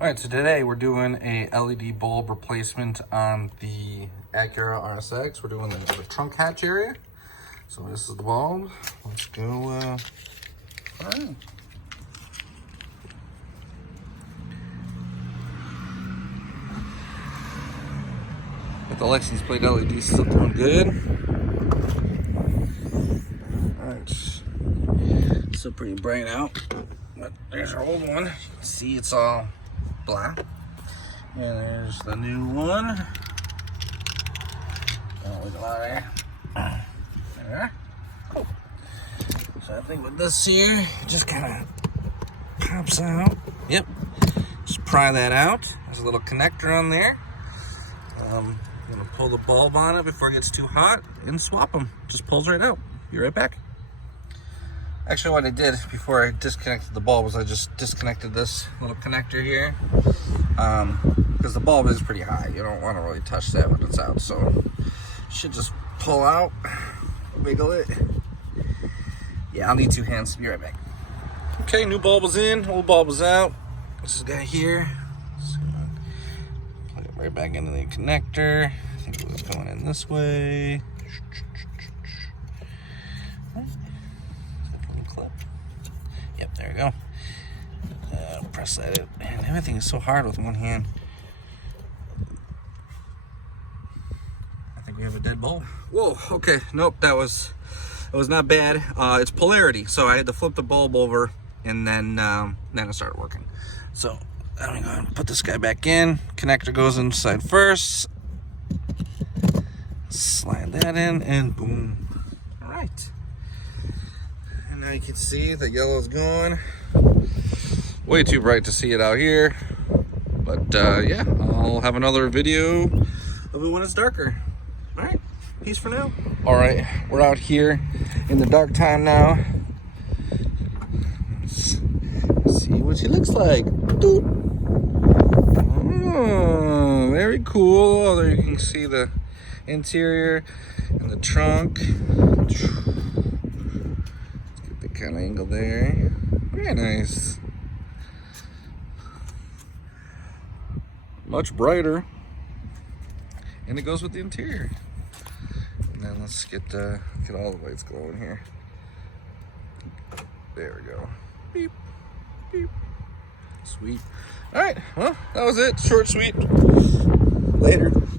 All right, so today we're doing a LED bulb replacement on the Acura RSX. We're doing the trunk hatch area. So this is the bulb. Let's go. All right. Got the license plate LED still doing good. All right. Still pretty bright out, but there's our old one. You can see it's all black. And there's the new one. Oh, look at that there. There. Cool. So I think with this here, it just kind of pops out. Yep. Just pry that out. There's a little connector on there. I'm gonna pull the bulb on it before it gets too hot and swap them. Just pulls right out. Be right back. Actually, what I did before I disconnected the bulb was I just disconnected this little connector here. Because the bulb is pretty high. You don't want to really touch that when it's out. So you should just pull out, wiggle it. Yeah, I'll need two hands. Be right back. Okay, new bulb is in, old bulb is out. This guy here. So plug it right back into the connector. I think it was going in this way. Clip. Yep, there we go. Press that in. Man, everything is so hard with one hand. I think we have a dead bulb. Whoa, okay, nope, that was not bad. It's polarity, so I had to flip the bulb over and then it started working. So I'm gonna put this guy back in. Connector goes inside first. Slide that in and boom. All right. And now you can see the yellow's gone. Way too bright to see it out here. But yeah, I'll have another video of it when it's darker. All right, peace for now. All right, we're out here in the dark time now. Let's see what she looks like. Oh, very cool. Oh, there you can see the interior and the trunk. Let's get the kind of angle there. Very nice. Much brighter. And it goes with the interior. And then let's get all the lights glowing here. There we go. Beep, beep. Sweet. All right, well, that was it. Short, sweet. Later.